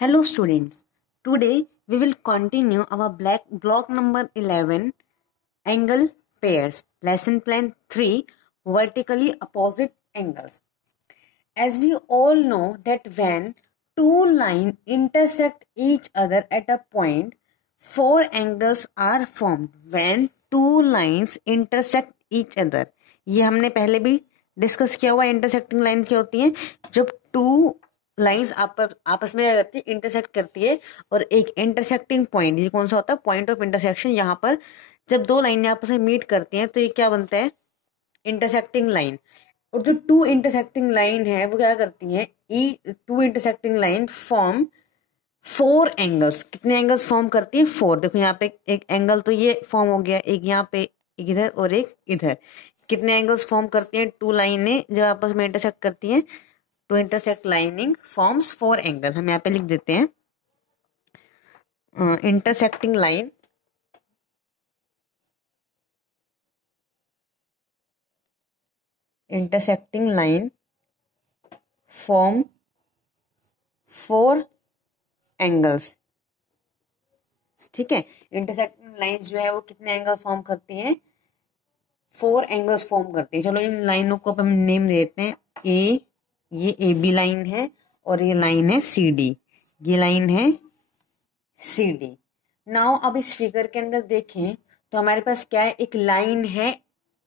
Hello students, today we will continue our block number 11 angle pairs, lesson plan 3 vertically opposite angles. As we all know that when two lines intersect each other at a point, four angles are formed. When two lines intersect each other, ये हमने पहले भी discuss किया हुआ. Intersecting line क्या होती है? जब टू लाइंस आपस में जाती है, इंटरसेक्ट करती है, और एक इंटरसेक्टिंग पॉइंट, ये कौन सा होता है? Point of intersection. यहाँ पर जब दो लाइनें आपस में मीट करती हैं तो ये क्या बनता है? Intersecting line. और जो टू इंटरसेक्टिंग लाइन है वो क्या करती है? Two intersecting line form four angles. कितने एंगल्स फॉर्म करती है? फोर. देखो यहाँ पे एक एंगल तो ये फॉर्म हो गया, एक यहाँ पे, एक इधर और एक इधर. कितने एंगल्स फॉर्म करती हैं टू लाइनें जब आपस में इंटरसेक्ट करती हैं? Two intersect lining forms four angle. हम यहाँ पे लिख देते हैं intersecting line form four angles. ठीक है, इंटरसेक्टिंग लाइंस जो है वो कितने एंगल फॉर्म करती हैं? फोर एंगल्स फॉर्म करती है. चलो इन लाइनों को हम नेम देते हैं. ये ए बी लाइन है और ये लाइन है सी डी. ये लाइन है सी डी. नाउ अब इस फिगर के अंदर देखें तो हमारे पास क्या है? एक लाइन है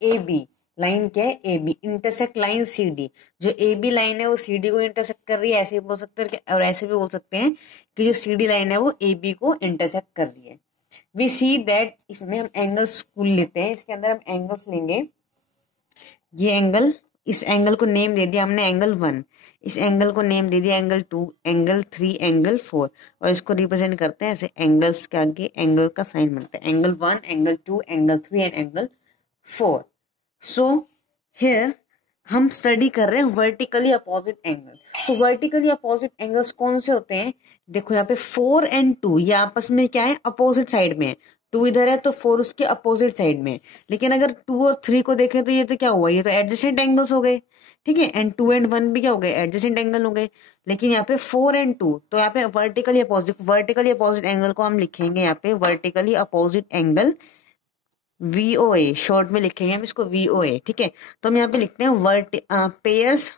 ए बी. लाइन क्या है? A B. Intersect line C D. जो ए बी लाइन है वो सी डी को इंटरसेक्ट कर रही है, ऐसे भी बोल सकते हैं, और ऐसे भी बोल सकते हैं कि जो सी डी लाइन है वो ए बी को इंटरसेक्ट कर रही है. We see that. इसमें हम एंगल्स लेते हैं, इसके अंदर हम एंगल्स लेंगे. ये एंगल, इस एंगल को नेम दे दिया हमने एंगल 1, इस एंगल को नेम दे दिया एंगल 2, एंगल 3, एंगल 4, और इसको रिप्रेजेंट करते हैं ऐसे. एंगल्स के आगे एंगल का साइन बनता है. Angle 1, angle 2, angle 3 and angle 4. So here हम स्टडी कर रहे हैं वर्टिकली अपोजिट एंगल. तो वर्टिकली अपोजिट एंगल्स कौन से होते हैं? देखो यहाँ पे 4 and 2 ये आपस में क्या है? अपोजिट साइड में है. 2 इधर है तो 4 उसके अपोजिट साइड में. लेकिन अगर 2 और 3 को देखें तो ये तो क्या हुआ? ये तो एडजेसेंट एंगल्स हो गए. ठीक है, एंड 2 and 1 भी क्या हो गए? एडजेसेंट एंगल हो गए. लेकिन यहाँ पे 4 and 2 तो यहाँ पे वर्टिकली अपोजिट एंगल को हम लिखेंगे यहाँ पे vertically opposite angle VOA. Short में लिखेंगे हम इसको VOA. ठीक है, तो हम यहाँ पे लिखते हैं pairs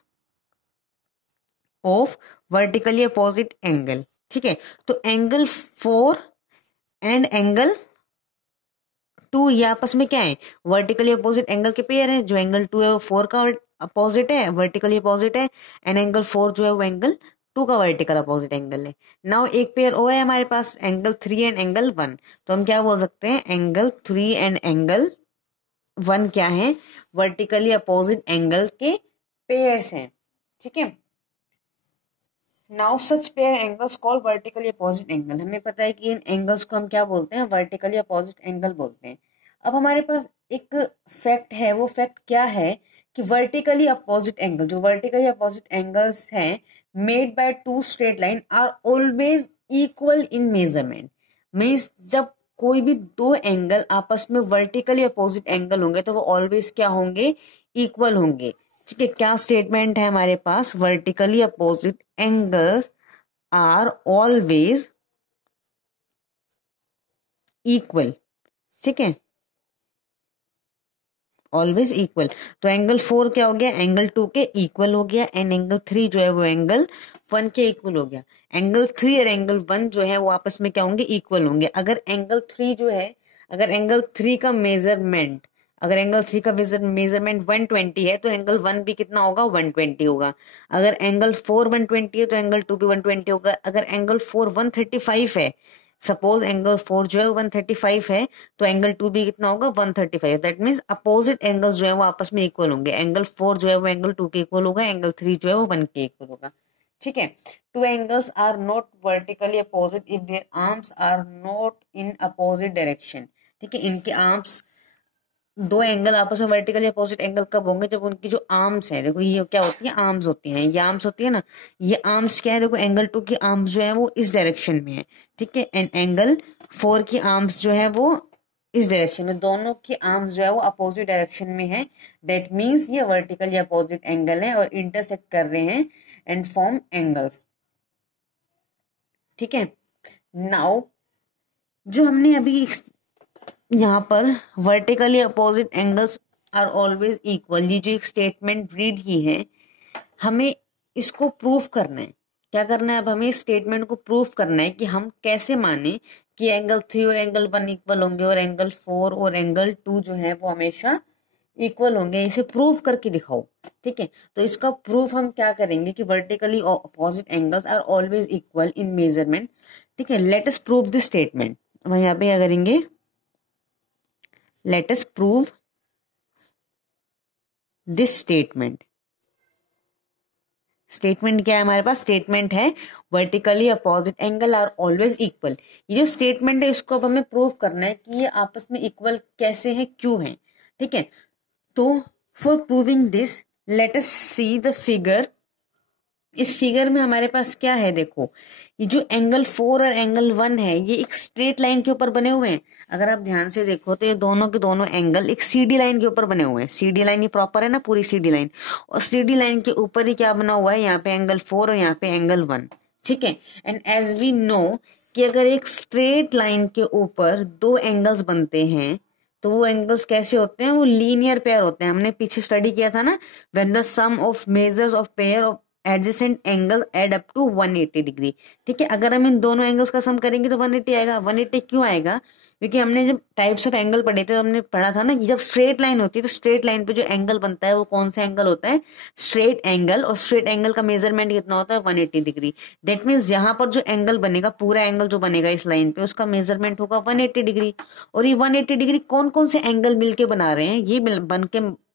of vertically opposite angle. ठीक है, तो एंगल 4 एंड एंगल 2 ये आपस में क्या है? वर्टिकली अपोजिट एंगल के पेयर है. जो एंगल 2 है वो 4 का अपोजिट है, वर्टिकली अपोजिट है, एंड एंगल 4 जो है वो एंगल 2 का वर्टिकल अपोजिट एंगल है. नाउ एक पेयर और है हमारे पास, एंगल 3 एंड एंगल 1. तो हम क्या बोल सकते हैं? एंगल 3 एंड एंगल 1 क्या है? वर्टिकली अपोजिट एंगल के पेयर्स हैं. ठीक है, now such pair angles call vertically opposite angle. हमें पता है कि इन एंगल्स को हम क्या बोलते हैं? वर्टिकली अपोजिट एंगल बोलते हैं. अब हमारे पास एक फैक्ट है. वो फैक्ट क्या है? कि वर्टिकली अपोजिट एंगल, जो वर्टिकली अपोजिट एंगल्स हैं made by two straight line are always equal in measurement. Means जब कोई भी दो एंगल आपस में वर्टिकली अपोजिट एंगल होंगे तो वो ऑलवेज क्या होंगे? इक्वल होंगे. ठीक है, क्या स्टेटमेंट है हमारे पास? Vertically opposite angles are always equal. ठीक है, ऑलवेज इक्वल. तो एंगल 4 क्या हो गया? एंगल 2 के इक्वल हो गया, एंड एंगल 3 जो है वो एंगल 1 के इक्वल हो गया. एंगल 3 और एंगल 1 जो है वो आपस में क्या होंगे? इक्वल होंगे. अगर एंगल 3 जो है, अगर एंगल 3 का मेजरमेंट 120 है तो एंगल 1 भी कितना होगा? 120 होगा. अगर एंगल 4 120 है तो एंगल 2 भी 120 होगा. अगर एंगल 4 135 है, सपोज एंगल 4 जो है 135 है, तो एंगल 2 भी कितना होगा? 135. दैट मीन्स अपोजिट एंगल्स जो है वो आपस में इक्वल होंगे. एंगल 4 जो है वो एंगल 2 के इक्वल होगा, एंगल 3 जो है वो 1 के इक्वल होगा. ठीक है, two angles are not vertically opposite if their arms are not in opposite direction. ठीक है, इनके आर्म्स, दो एंगल आपस में वर्टिकली अपोजिट एंगल कब होंगे? जब उनकी जो आर्म्स है, देखो ये क्या होती है? आर्म्स होती हैं. ये आर्म्स होती है ना, ये आर्म्स क्या है? देखो एंगल 2 की आर्म्स जो है वो इस डायरेक्शन में है. ठीक है, एंड एंगल 4 की आर्म्स जो है वो इस डायरेक्शन में. दोनों की आर्म्स जो है वो अपोजिट डायरेक्शन में है. दैट मीन्स ये वर्टिकली अपोजिट एंगल है और इंटरसेक्ट कर रहे हैं एंड फॉर्म एंगल्स. ठीक है। नाउ जो हमने अभी यहाँ पर vertically opposite angles are always equal, ये जो एक स्टेटमेंट रीड की है, हमें इसको प्रूफ करना है। क्या करना है अब हमें इस स्टेटमेंट को प्रूफ करना है कि हम कैसे माने कि एंगल 3 और एंगल 1 इक्वल होंगे और एंगल 4 और एंगल 2 जो है वो हमेशा इक्वल होंगे। इसे प्रूफ करके दिखाओ। ठीक है, तो इसका प्रूफ हम क्या करेंगे कि vertically opposite angles are always equal in measurement. ठीक है, let us prove this statement. हम यहाँ पे क्या करेंगे, let us prove this statement. Statement क्या है हमारे पास, स्टेटमेंट है vertically opposite angle are always equal. ये जो स्टेटमेंट है इसको अब हमें प्रूव करना है कि ये आपस में इक्वल कैसे है, क्यों है। ठीक है, तो for proving this let us see the figure. इस फिगर में हमारे पास क्या है, देखो ये जो एंगल 4 और एंगल 1 है ये एक स्ट्रेट लाइन के ऊपर बने हुए हैं। अगर आप ध्यान से देखो तो ये दोनों के दोनों एंगल एक सीडी लाइन के ऊपर बने हुए हैं। सीडी लाइन ये प्रॉपर है ना, पूरी सीडी लाइन, और सीडी लाइन के ऊपर ही क्या बना हुआ है, यहाँ पे एंगल 4 और यहाँ पे एंगल 1। ठीक है, एंड एज वी नो कि अगर एक स्ट्रेट लाइन के ऊपर दो एंगल्स बनते हैं तो वो एंगल्स कैसे होते हैं, वो लीनियर पेयर होते हैं। हमने पीछे स्टडी किया था ना, when the sum of measures of pair of adjacent angle add up to 180 degree. ठीक है, अगर हम इन दोनों एंगल्स का सम करेंगे तो 180 आएगा। 180 क्यों आएगा, क्योंकि हमने जब टाइप्स ऑफ एंगल पढ़े थे तो हमने पढ़ा था ना कि जब स्ट्रेट लाइन होती है तो स्ट्रेट लाइन पे जो एंगल बनता है वो कौन सा एंगल होता है, स्ट्रेट एंगल। और स्ट्रेट एंगल का मेजरमेंट कितना होता है, 180 डिग्री। दैट मीन्स यहाँ पर जो एंगल बनेगा, पूरा एंगल जो बनेगा इस लाइन पे, उसका मेजरमेंट होगा 180 डिग्री। और ये 180 डिग्री कौन कौन से एंगल मिलके बना रहे हैं,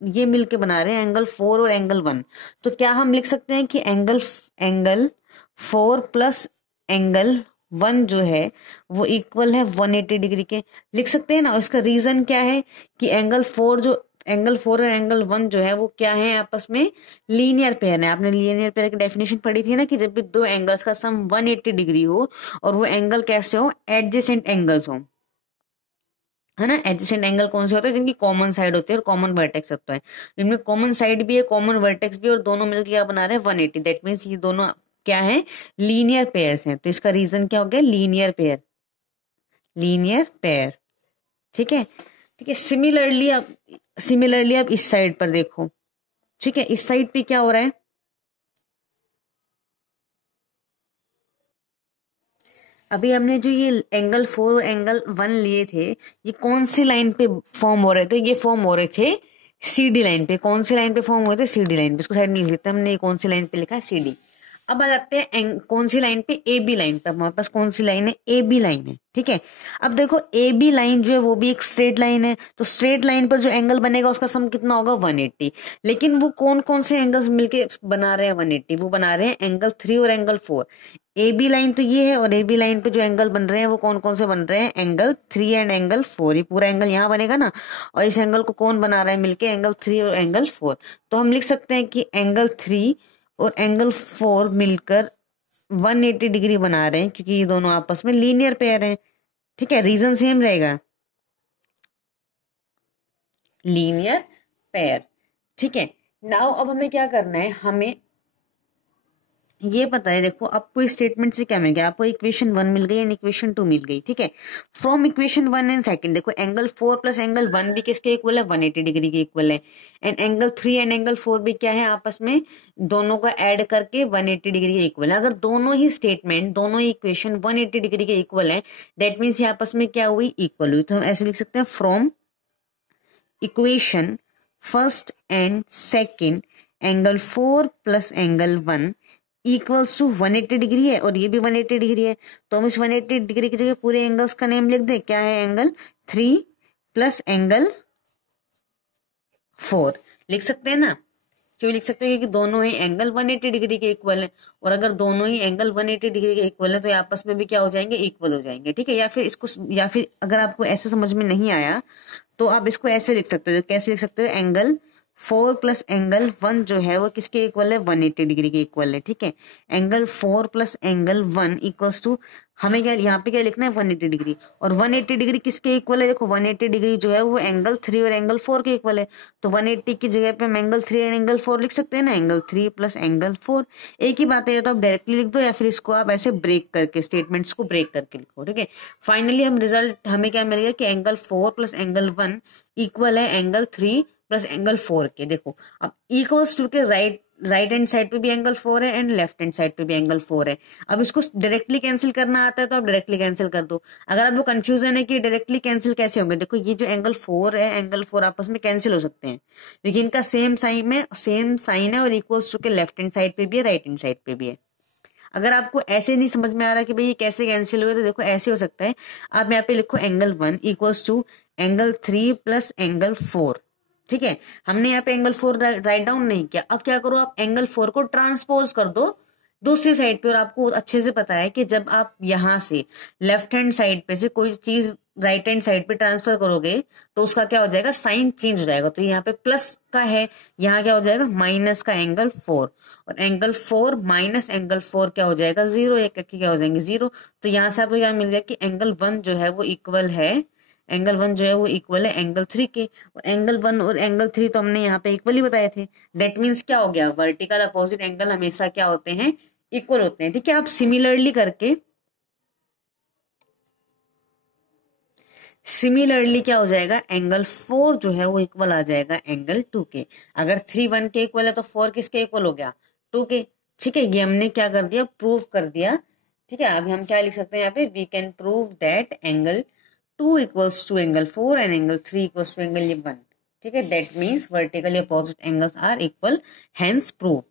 ये मिलके बना रहे हैं एंगल 4 और एंगल 1। तो क्या हम लिख सकते हैं कि एंगल 4 प्लस एंगल 1 जो है वो इक्वल है 180 डिग्री के, लिख सकते हैं ना। इसका रीजन क्या है कि एंगल 4 और एंगल 1 जो है वो क्या है, आपस में लीनियर पेयर है। आपने लीनियर पेयर की डेफिनेशन पढ़ी थी ना कि जब भी दो एंगल्स का सम 180 डिग्री हो और वो एंगल कैसे हो, एडजेसेंट एंगल्स हो, है ना। एडजेसेंट एंगल कौन से होते हैं, जिनकी कॉमन साइड होती है और कॉमन वर्टेक्स होता है। इनमें कॉमन साइड भी है, कॉमन वर्टेक्स भी, और दोनों मिलकर क्या बना रहे हैं, 180। दैट मीन्स ये दोनों क्या है, लीनियर पेयर्स हैं। तो इसका रीजन क्या हो गया, लीनियर पेयर, लीनियर पेयर। ठीक है, ठीक है। सिमिलरली आप इस साइड पर देखो। ठीक है, इस साइड पे क्या हो रहा है, अभी हमने जो ये एंगल 4 और एंगल 1 लिए थे, ये कौन सी लाइन पे फॉर्म हो रहे थे, ये फॉर्म हो रहे थे सीडी लाइन पे। कौन सी लाइन पे फॉर्म हो रहे थे, सीडी लाइन पे। इसको साइड में लिख देते हैं हमने, कौन सी लाइन पे लिखा है, सीडी। अब आ जाते हैं कौन सी लाइन पे, ए बी लाइन पे। हमारे पास कौन सी लाइन है, ए बी लाइन है। ठीक है, अब देखो ए बी लाइन जो है वो भी एक स्ट्रेट लाइन है, तो स्ट्रेट लाइन पर जो एंगल बनेगा उसका सम कितना होगा, 180। लेकिन वो कौन कौन से एंगल्स मिलके बना रहे हैं 180, वो बना रहे हैं एंगल 3 और एंगल 4। ए बी लाइन तो ये है, और ए बी लाइन पे जो एंगल बन रहे हैं वो कौन कौन से बन रहे हैं, एंगल 3 एंड एंगल 4। ये पूरा एंगल यहाँ बनेगा ना, और इस एंगल को कौन बना रहा है मिलके, एंगल 3 और एंगल 4। तो हम लिख सकते हैं कि एंगल 3 और एंगल 4 मिलकर 180 डिग्री बना रहे हैं, क्योंकि ये दोनों आपस में लीनियर पेयर हैं। ठीक है, रीजन सेम रहेगा, लीनियर पेयर। ठीक है, नाउ अब हमें क्या करना है, हमें ये पता है, देखो आपको इस स्टेटमेंट से क्या मिल गया, आपको इक्वेशन 1 मिल गई एंड इक्वेशन 2 मिल गई। ठीक है, फ्रॉम इक्वेशन 1 एंड सेकंड देखो एंगल 4 प्लस एंगल 1 भी किसके इक्वल है, 180 डिग्री के इक्वल है। एंड एंगल 3 एंड एंगल 4 भी क्या है, आपस में दोनों का ऐड करके 180 डिग्री के इक्वल है। अगर दोनों ही स्टेटमेंट, दोनों ही इक्वेशन 180 डिग्री के इक्वल है, दैट मीन्स ये आपस में क्या हुई, इक्वल हुई। तो हम ऐसे लिख सकते हैं, from equation first and second angle 4 plus angle 1 equals to 180 degree है, और ये भी 180 डिग्री है। तो हम इस 180 डिग्री की जगह पूरे एंगल्स का नेम लिख दे, क्या है, एंगल 3 प्लस एंगल 4 लिख सकते हैं ना। क्यों लिख सकते हैं, क्योंकि दोनों ही एंगल 180 डिग्री के इक्वल है, और अगर दोनों ही एंगल 180 डिग्री के इक्वल है तो ये आपस में भी क्या हो जाएंगे, इक्वल हो जाएंगे। ठीक है, या फिर अगर आपको ऐसे समझ में नहीं आया तो आप इसको ऐसे लिख सकते हो। कैसे लिख सकते हो, एंगल 4 प्लस एंगल 1 जो है वो किसके इक्वल है, 180 डिग्री के इक्वल है, ठीक है। Angle 4 plus angle 1 equals to, हमें क्या यहाँ पे क्या लिखना है, 180 डिग्री। और 180 डिग्री किसके इक्वल है, देखो 180 डिग्री जो है वो एंगल 3 और एंगल 4 के इक्वल है। तो 180 की जगह पे हम एंगल 3 और एंगल 4 लिख सकते हैं ना, एंगल 3 प्लस एंगल 4। एक ही बात है, या तो आप डायरेक्टली लिख दो या फिर इसको आप ऐसे ब्रेक करके, स्टेटमेंट्स को ब्रेक करके लिखो, ठीक है। फाइनली हम रिजल्ट हमें क्या मिलेगा कि एंगल 4 प्लस एंगल 1 इक्वल है एंगल 3 प्लस एंगल 4 के। देखो अब इक्वल्स टू के राइट हैंड साइड पे भी एंगल 4 है एंड लेफ्ट हैंड साइड पे भी एंगल 4 है। अब इसको डायरेक्टली कैंसिल करना आता है तो आप डायरेक्टली कैंसिल कर दो। अगर आपको कंफ्यूजन है कि डायरेक्टली कैंसिल कैसे होंगे, देखो ये जो एंगल 4 है, एंगल 4 आपस में कैंसिल हो सकते हैं क्योंकि इनका सेम साइन है और इक्वल्स टू के लेफ्ट हैंड साइड पे भी है, राइट हैंड साइड पे भी है। अगर आपको ऐसे नहीं समझ में आ रहा कि भाई ये कैसे कैंसिल हुए, तो देखो ऐसे हो सकता है, आप यहाँ पे लिखो angle 1 equals to angle 3 plus angle 4, ठीक है। हमने यहाँ पे एंगल 4 राइट डाउन नहीं किया। अब क्या करो, आप एंगल 4 को ट्रांसपोज कर दो दूसरी साइड पे। और आपको अच्छे से पता है कि जब आप यहाँ से लेफ्ट हैंड साइड पे से कोई चीज राइट हैंड साइड पे ट्रांसफर करोगे तो उसका क्या हो जाएगा, साइन चेंज हो जाएगा। तो यहाँ पे प्लस का है, यहाँ क्या हो जाएगा, माइनस का एंगल 4, और एंगल 4 माइनस एंगल 4 क्या हो जाएगा, 0, एक करके क्या हो जाएंगे 0। तो यहाँ से आपको क्या मिल जाएगा कि एंगल 1 जो है वो इक्वल है, एंगल 1 जो है वो इक्वल है एंगल 3 के। और एंगल 1 और एंगल 3 तो हमने यहाँ पे इक्वल ही बताए थे। दैट मीन्स क्या हो गया, वर्टिकल अपोजिट एंगल हमेशा क्या होते हैं, इक्वल होते हैं, ठीक है। आप सिमिलरली क्या हो जाएगा, एंगल 4 जो है वो इक्वल आ जाएगा एंगल 2 के। अगर 3 1 के इक्वल है तो 4 किसके इक्वल हो गया, 2 के, ठीक है। ये हमने क्या कर दिया, प्रूव कर दिया, ठीक है। अभी हम क्या लिख सकते हैं यहाँ पे, we can prove that angle 2 equals to angle 4 and angle 3 equals to angle 1, ठीक है। That means vertically opposite angles are equal, hence proved.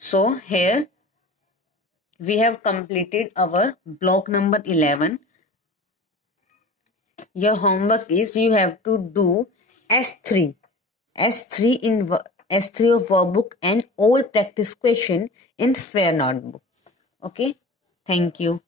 So here we have completed our block number 11. Your homework is you have to do S3 of workbook and all practice question in fair notebook. Okay, thank you.